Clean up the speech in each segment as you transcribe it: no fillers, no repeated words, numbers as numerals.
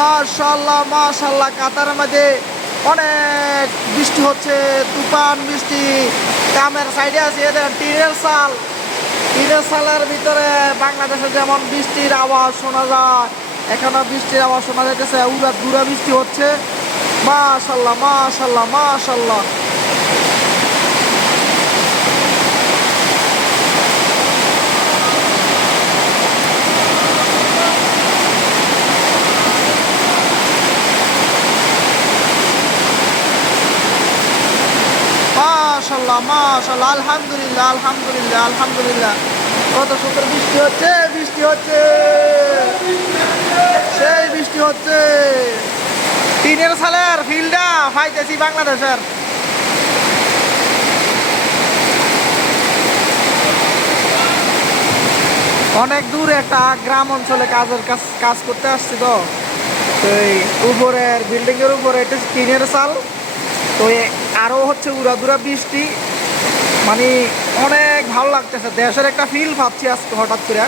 মাশাআল্লাহ মাশাআল্লাহ, কাতারের মধ্যে অনেক বৃষ্টি হচ্ছে, তুফান বৃষ্টি। গ্রামের সাইডে আছে এদের টিনের চাল, টিনের চালের ভিতরে বাংলাদেশে যেমন বৃষ্টির আওয়াজ শোনা যায়, এখানে বৃষ্টির আওয়াজ শোনা যাইতেছে। উড়া দুরা বৃষ্টি হচ্ছে। মাশাআল্লাহ মাশাআল্লাহ মাশাআল্লাহ। মাশাআল্লাহ মাশাআল্লাহ, আলহামদুলিল্লাহ আলহামদুলিল্লাহ আলহামদুলিল্লাহ। কত সুন্দর বৃষ্টি হচ্ছে, বৃষ্টি হচ্ছে, সেই বৃষ্টি হচ্ছে। টিনের সালের ফিল্ডটা পাইতেছি বাংলাদেশের। অনেক দূরে একটা গ্রাম অঞ্চলে কাজ করতে আসছি তো, এই উপরের বিল্ডিং এর উপরে এটা টিনের চাল, তো আরো হচ্ছে উড়াদুরা বৃষ্টি। মানে অনেক ভালো লাগতেছে, দেশের একটা ফিল ভাবছি আজকে হঠাৎ করে,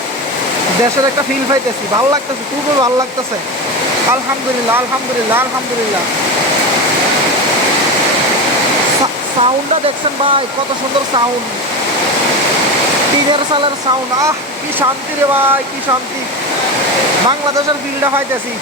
দেশের একটা ফিল পাইতেছি, ভালো লাগতেছে, খুবই ভালো লাগতেছে। আলহামদুলিল্লাহ আলহামদুলিল্লাহ আলহামদুলিল্লাহ। সাউন্ডটা দেখছেন ভাই, কত সুন্দর সাউন্ড, টিনের চালের সাউন্ড। আহ কি শান্তি রে ভাই, কি শান্তি, বাংলাদেশের ফিলটা পাইতেছি।